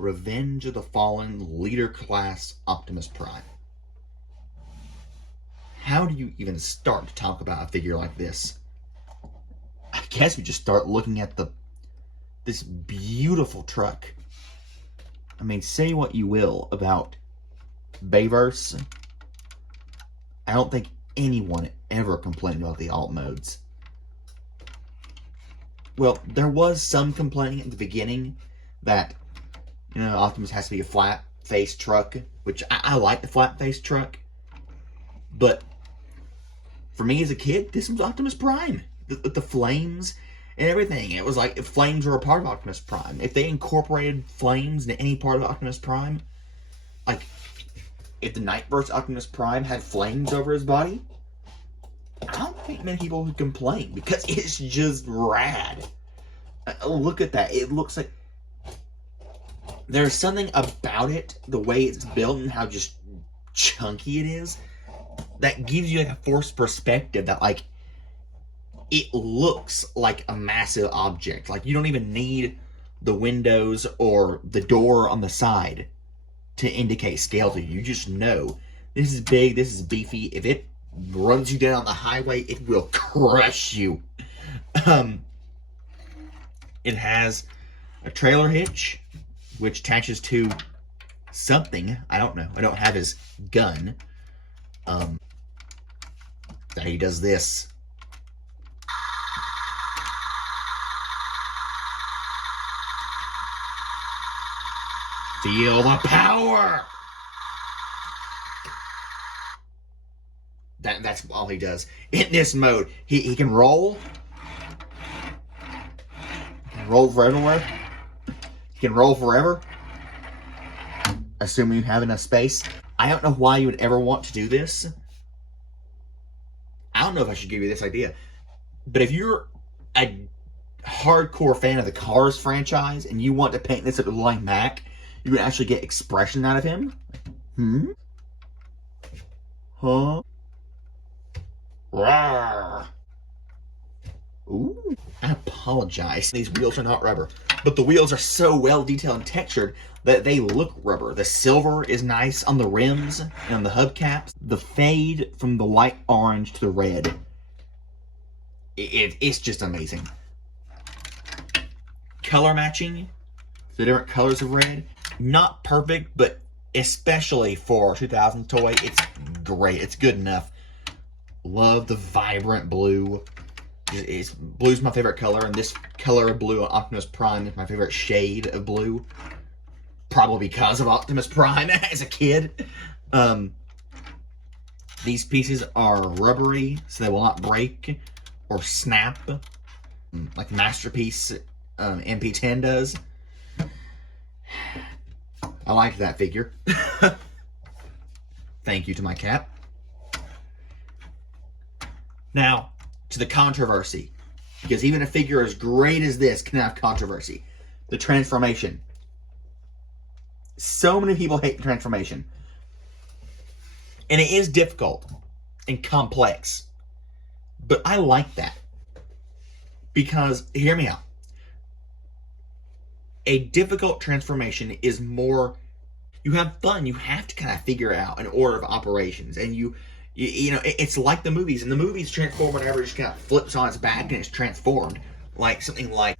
Revenge of the Fallen Leader Class Optimus Prime. How do you even start to talk about a figure like this? I guess we just start looking at this beautiful truck. I mean, say what you will about Bayverse. I don't think anyone ever complained about the alt modes. Well, there was some complaining at the beginning that, you know, Optimus has to be a flat-faced truck, which I like the flat-faced truck. But for me as a kid, this was Optimus Prime. The flames and everything. It was like if flames were a part of Optimus Prime. If they incorporated flames into any part of Optimus Prime, like if the Nightburst Optimus Prime had flames over his body, I don't think many people would complain because it's just rad. Look at that. It looks like there's something about it, the way it's built and how just chunky it is, that gives you like a forced perspective that like it looks like a massive object. Like you don't even need the windows or the door on the side to indicate scale to you. You just know this is big, this is beefy. If it runs you down on the highway, it will crush you. It has a trailer hitch, which attaches to something. I don't know. I don't have his gun. That he does this. Feel the power! That's all he does. In this mode, he can roll. Roll for everywhere. He can roll forever. Assuming you have enough space. I don't know why you would ever want to do this. I don't know if I should give you this idea. But if you're a hardcore fan of the Cars franchise and you want to paint this up with Light Mac, you can actually get expression out of him. Huh? Rawr. Ooh. I apologize. These wheels are not rubber. But the wheels are so well detailed and textured that they look rubber. The silver is nice on the rims and on the hubcaps. The fade from the light orange to the red. It's just amazing. Color matching. The different colors of red. Not perfect, but especially for a 2000 toy, it's great. It's good enough. Love the vibrant blue. Blue's my favorite color, and this color of blue on Optimus Prime is my favorite shade of blue. Probably because of Optimus Prime as a kid. These pieces are rubbery, so they will not break or snap like Masterpiece MP10 does. I like that figure. Thank you to my cat. Now, to the controversy. Because even a figure as great as this can have controversy. The transformation. So many people hate the transformation. And it is difficult and complex. But I like that. Because, hear me out. A difficult transformation is more, you have fun. You have to kind of figure out an order of operations. And you know, it's like the movies. In the movies, Transform whenever it just kind of flips on its back and it's transformed. Like something like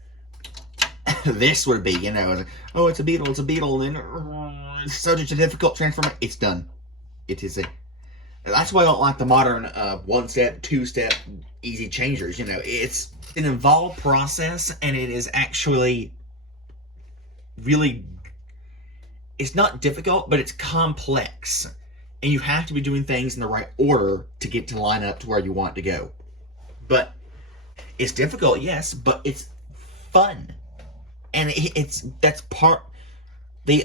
this would be, you know, oh, it's a beetle, and then it's such a difficult transformation. It's done. It is a. That's why I don't like the modern one-step, two-step, easy changers. You know, it's an involved process, and it is actually really, it's not difficult, but it's complex. And you have to be doing things in the right order to get to line up to where you want to go. But it's difficult, yes, but it's fun. And that's part, the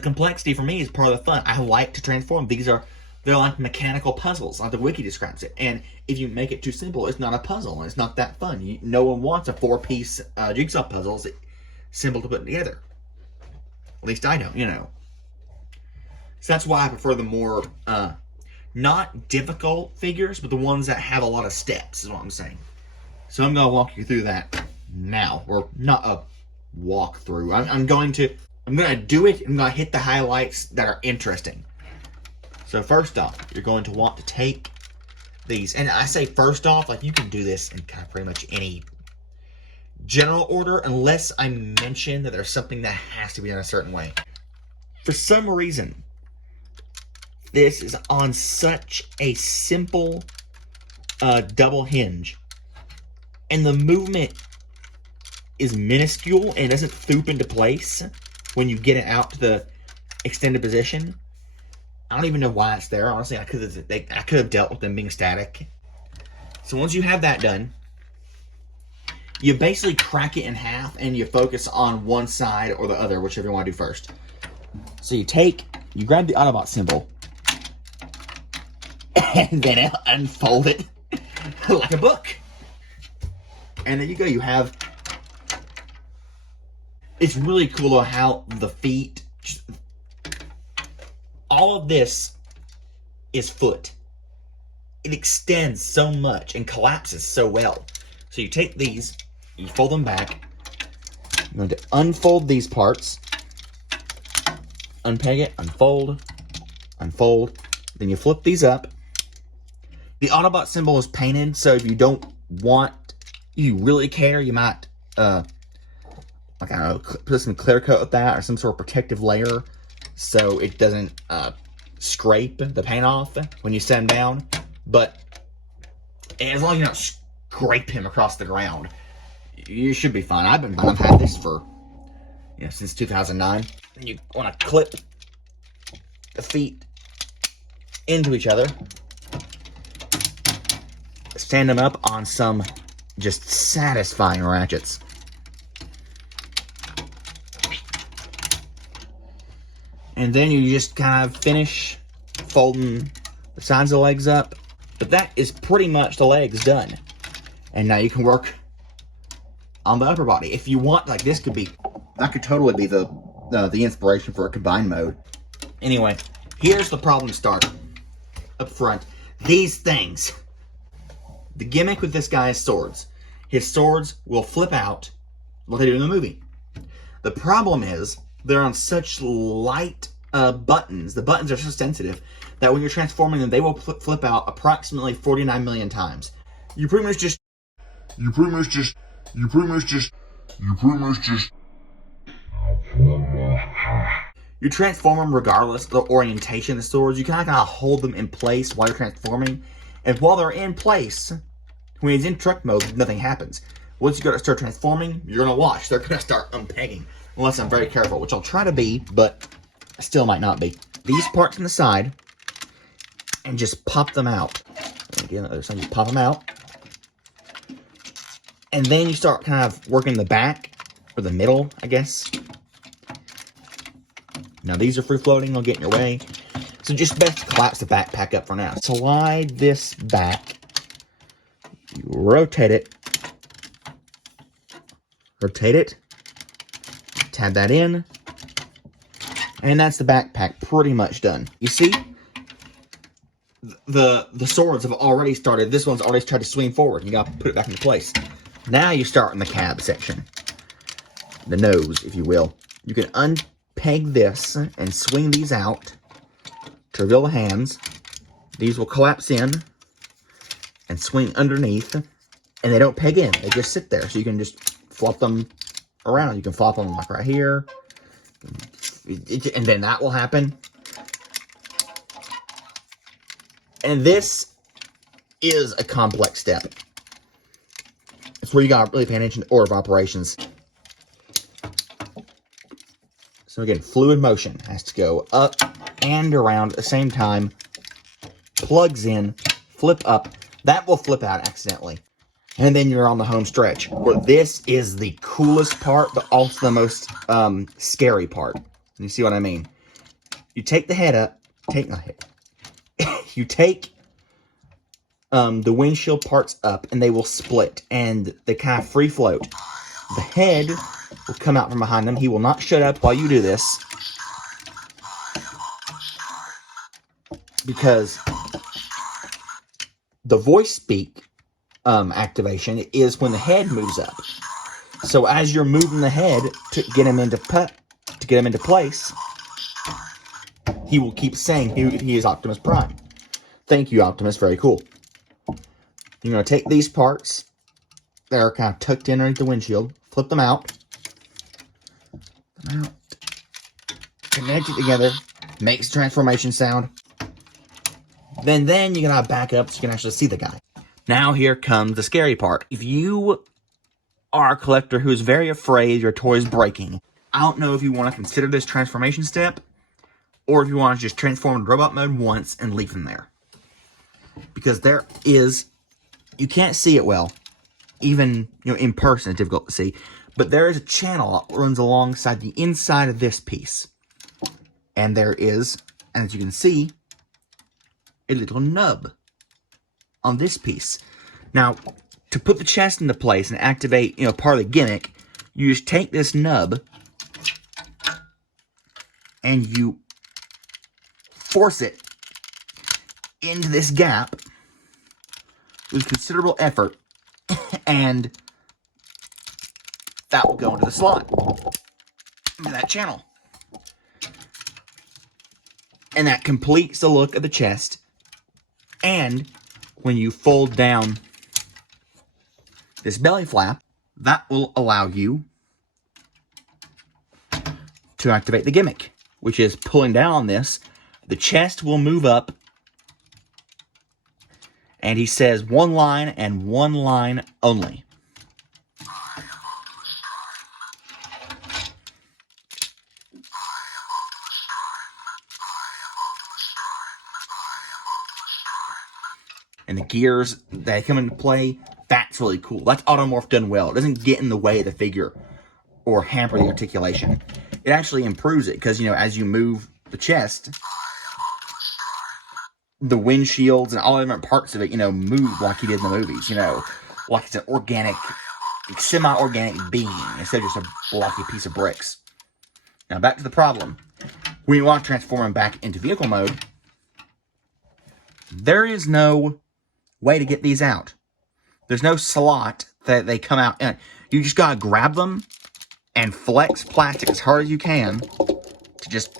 complexity for me is part of the fun. I like to transform. They're like mechanical puzzles, like the wiki describes it. And if you make it too simple, it's not a puzzle, and it's not that fun. No one wants a 4-piece jigsaw puzzle. It's simple to put together. At least I don't, you know. So that's why I prefer the more, not difficult figures, but the ones that have a lot of steps, is what I'm saying. So I'm going to walk you through that now. Or not walk through. I'm going to do it. I'm going to hit the highlights that are interesting. So first off, you're going to want to take these, and I say first off, like you can do this in kind of pretty much any general order, unless I mention that there's something that has to be done a certain way. For some reason, this is on such a simple double hinge, and the movement is minuscule and it doesn't floop into place when you get it out to the extended position. I don't even know why it's there. Honestly, I could have dealt with them being static. So once you have that done, you basically crack it in half and you focus on one side or the other, whichever you want to do first. So you grab the Autobot symbol and then unfold it like a book. And there you go. You have... It's really cool though how the feet... All of this is foot. It extends so much and collapses so well. So you take these, you fold them back. I'm going to unfold these parts. Unpeg it, unfold, unfold. Then you flip these up. The Autobot symbol is painted, so if you don't want, you really care, you might, like, I don't know, put some clear coat with that or some sort of protective layer so it doesn't scrape the paint off when you set him down. But as long as you don't scrape him across the ground, you should be fine. I've had this for, since 2009. And you want to clip the feet into each other, stand them up on some just satisfying ratchets. And then you just kind of finish folding the sides of the legs up. But that is pretty much the legs done. And now you can work on the upper body. If you want, like, that could totally be the inspiration for a combined mode. Anyway, here's the problem start up front. These things. The gimmick with this guy is swords. His swords will flip out like they do in the movie. The problem is they're on such light buttons. The buttons are so sensitive that when you're transforming them, they will flip out approximately 49 million times. You pretty much just you transform them regardless of the orientation of the swords. You kind of hold them in place while you're transforming. And while they're in place, when he's in truck mode, nothing happens. Once you go to start transforming, you're going to watch. They're going to start unpegging. Unless I'm very careful, which I'll try to be, but still might not be. These parts on the side, and just pop them out. Again, the other side, just pop them out. And then you start kind of working the back, or the middle, I guess. Now these are free floating, they'll get in your way. So just best to collapse the backpack up for now. Slide this back. You rotate it. Rotate it. Tab that in. And that's the backpack pretty much done. You see? The swords have already started. This one's already tried to swing forward. You gotta put it back into place. Now you start in the cab section. The nose, if you will. You can unpeg this and swing these out to reveal the hands. These will collapse in and swing underneath. And they don't peg in. They just sit there. So you can just flop them around. You can flop them like right here. And then that will happen. And this is a complex step. It's where you got to really pay attention to order of operations. So again, fluid motion has to go up and around at the same time. Plugs in, flip up. That will flip out accidentally. And then you're on the home stretch. Where this is the coolest part, but also the most scary part. You see what I mean? You take the head up. You take the windshield parts up, and they will split, and they kind of free float. The head will come out from behind them. He will not shut up while you do this, because the voice speak activation is when the head moves up. So as you're moving the head to get him into place, he will keep saying he is Optimus Prime. Thank you, Optimus. Very cool. You're going to take these parts that are kind of tucked in underneath the windshield, flip them out, connect it together, makes a transformation sound. Then you gotta back up so you can actually see the guy. Now here comes the scary part. If you are a collector who's very afraid your toy is breaking, I don't know if you want to consider this transformation step, or if you want to just transform in robot mode once and leave him there. Because you can't see it well. Even in person, it's difficult to see. But there is a channel that runs alongside the inside of this piece. And there is, as you can see, a little nub on this piece. Now, to put the chest into place and activate, part of the gimmick, you just take this nub and you force it into this gap with considerable effort, and that will go into the slot, into that channel. And that completes the look of the chest. And when you fold down this belly flap, that will allow you to activate the gimmick, which is pulling down on this. The chest will move up, and he says one line and one line only. And the gears that come into play, that's really cool. That's automorph done well. It doesn't get in the way of the figure or hamper the articulation. It actually improves it because, as you move the chest, the windshields and all the different parts of it, move like he did in the movies, like it's an organic, semi-organic being instead of just a blocky piece of bricks. Now back to the problem. When you want to transform him back into vehicle mode, there is no way to get these out. There's no slot that they come out in. You just gotta grab them and flex plastic as hard as you can to just...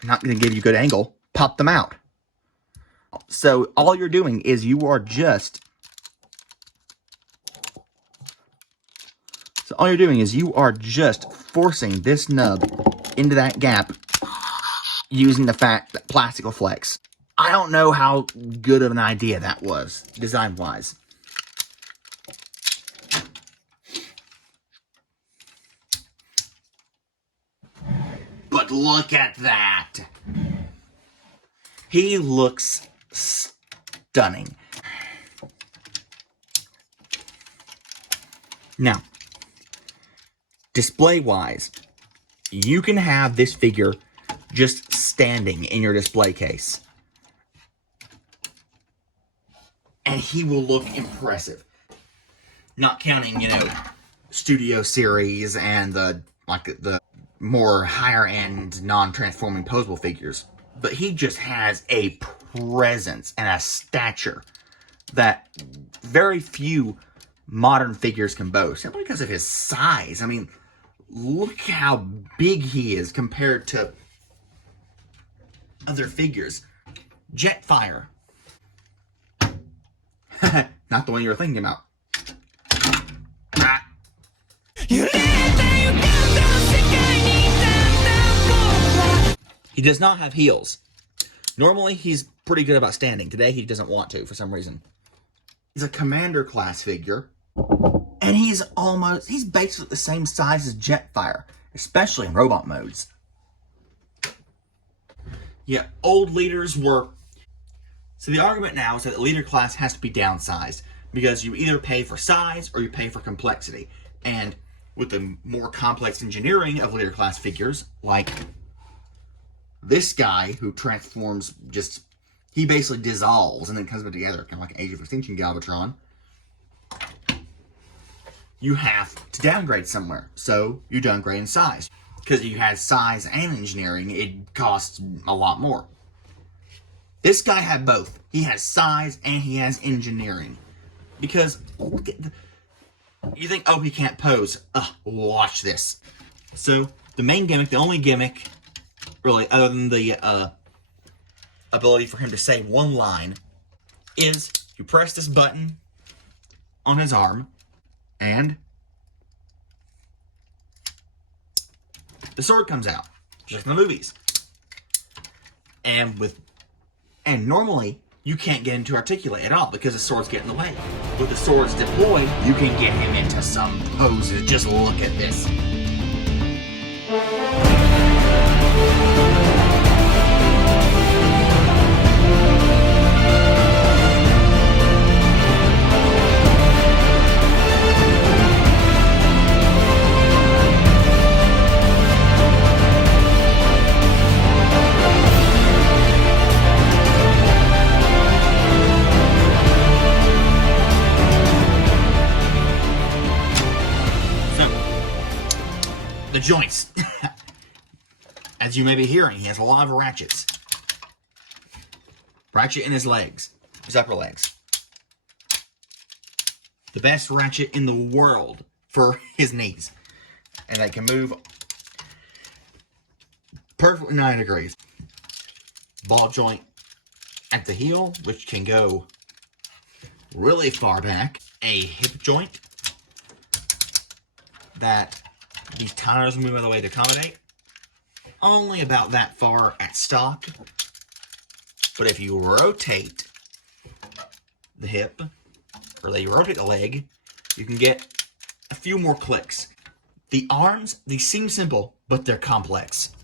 I'm not gonna give you a good angle. Pop them out. So all you're doing is you are just forcing this nub into that gap using the fact that plastic will flex. I don't know how good of an idea that was, design-wise. But look at that! He looks stunning. Now, display-wise, you can have this figure just standing in your display case, and he will look impressive. Not counting, Studio Series and the more higher-end, non-transforming posable figures. But he just has a presence and a stature that very few modern figures can boast, simply because of his size. I mean, look how big he is compared to other figures. Jetfire. Not the one you were thinking about. He does not have heels. Normally, he's pretty good about standing. Today, he doesn't want to for some reason. He's a commander class figure. And he's basically the same size as Jetfire, especially in robot modes. Yeah, old leaders were... So the argument now is that the leader class has to be downsized because you either pay for size or you pay for complexity. And with the more complex engineering of leader class figures, like this guy who transforms he basically dissolves and then comes back together, kind of like an Age of Extinction Galvatron, you have to downgrade somewhere. So you downgrade in size. Because if you had size and engineering, it costs a lot more. This guy had both. He has size and he has engineering. Because look at you think, oh, he can't pose. Watch this. So the main gimmick, the only gimmick, really, other than the ability for him to say one line, is you press this button on his arm, and the sword comes out, just like in the movies. And normally you can't get him to articulate at all because the swords get in the way. With the swords deployed, you can get him into some poses. Just look at this. The joints. As you may be hearing, he has a lot of ratchets. Ratchet in his legs, his upper legs. The best ratchet in the world for his knees. And they can move perfectly 90 degrees. Ball joint at the heel, which can go really far back. A hip joint that these tires move out of the way to accommodate. Only about that far at stock. But if you rotate the hip, or you rotate the leg, you can get a few more clicks. The arms, they seem simple, but they're complex.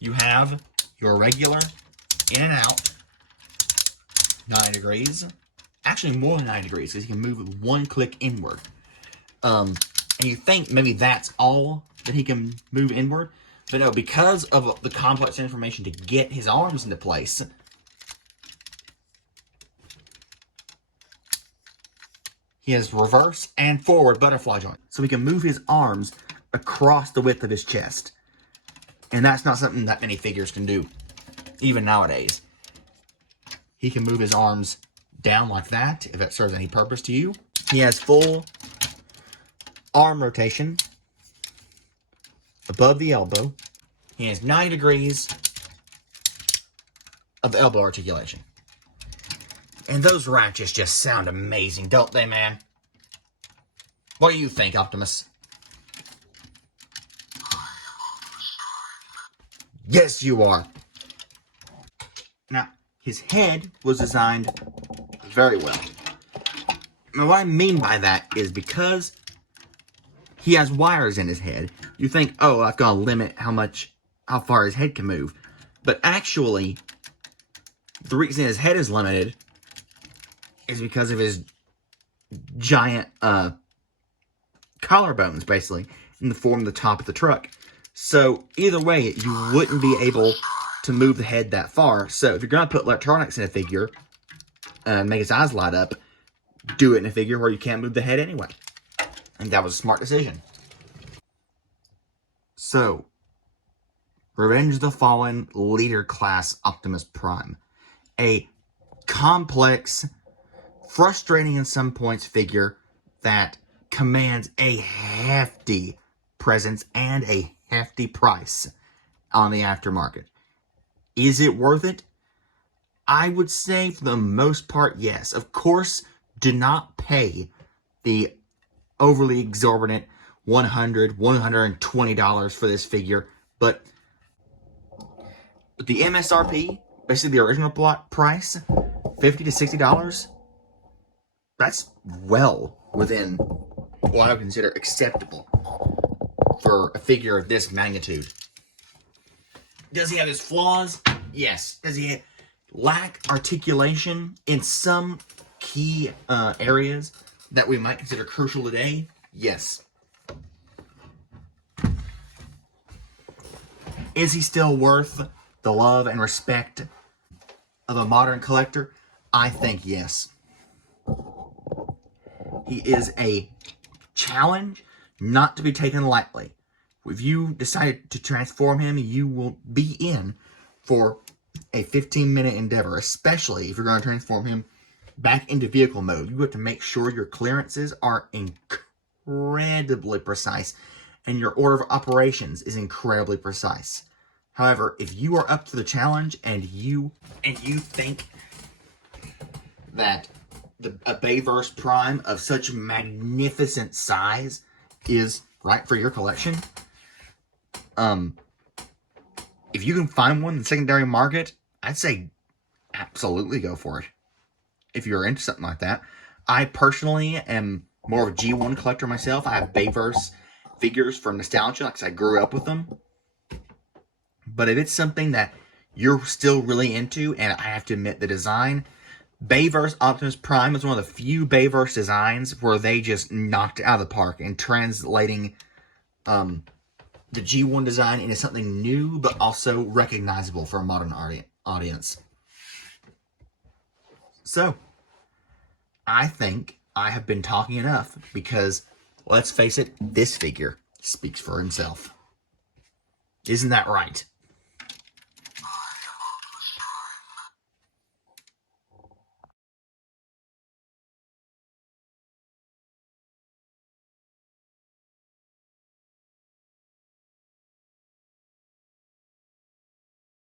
You have your regular in and out, 9 degrees. Actually more than 9 degrees, because you can move with one click inward. And you think maybe that's all that he can move inward. But no, because of the complex information to get his arms into place, he has reverse and forward butterfly joint. So he can move his arms across the width of his chest. And that's not something that many figures can do, even nowadays. He can move his arms down like that, if that serves any purpose to you. He has full arm rotation above the elbow. He has 90 degrees of elbow articulation. And those ratchets just sound amazing, don't they, man? What do you think, Optimus? Yes, you are. Now, his head was designed very well. Now, what I mean by that is because he has wires in his head, you think, oh, I've got to limit how far his head can move. But actually, the reason his head is limited is because of his giant collarbones, basically, in the form of the top of the truck. So, either way, you wouldn't be able to move the head that far. So, if you're going to put electronics in a figure, make his eyes light up, do it in a figure where you can't move the head anyway. And that was a smart decision. So, Revenge of the Fallen Leader Class Optimus Prime. A complex, frustrating in some points figure that commands a hefty presence and a hefty price on the aftermarket. Is it worth it? I would say for the most part, yes. Of course, do not pay the overly exorbitant $100, $120 for this figure, but the MSRP, basically the original price, $50 to $60, that's well within what I would consider acceptable for a figure of this magnitude. Does he have his flaws? Yes. Does he lack articulation in some key areas that we might consider crucial today? Yes. Is he still worth the love and respect of a modern collector? I think yes. He is a challenge not to be taken lightly. If you decide to transform him, you will be in for a 15-minute endeavor, especially if you're going to transform him back into vehicle mode, you have to make sure your clearances are incredibly precise and your order of operations is incredibly precise. However, if you are up to the challenge and you think that a Bayverse Prime of such magnificent size is right for your collection, if you can find one in the secondary market, I'd say absolutely go for it. If you're into something like that. I personally am more of a G1 collector myself. I have Bayverse figures for nostalgia, because I grew up with them. But if it's something that you're still really into, and I have to admit, the design, Bayverse Optimus Prime is one of the few Bayverse designs where they just knocked it out of the park in translating the G1 design into something new, but also recognizable for a modern audience. So, I think I have been talking enough because, let's face it, this figure speaks for himself. Isn't that right?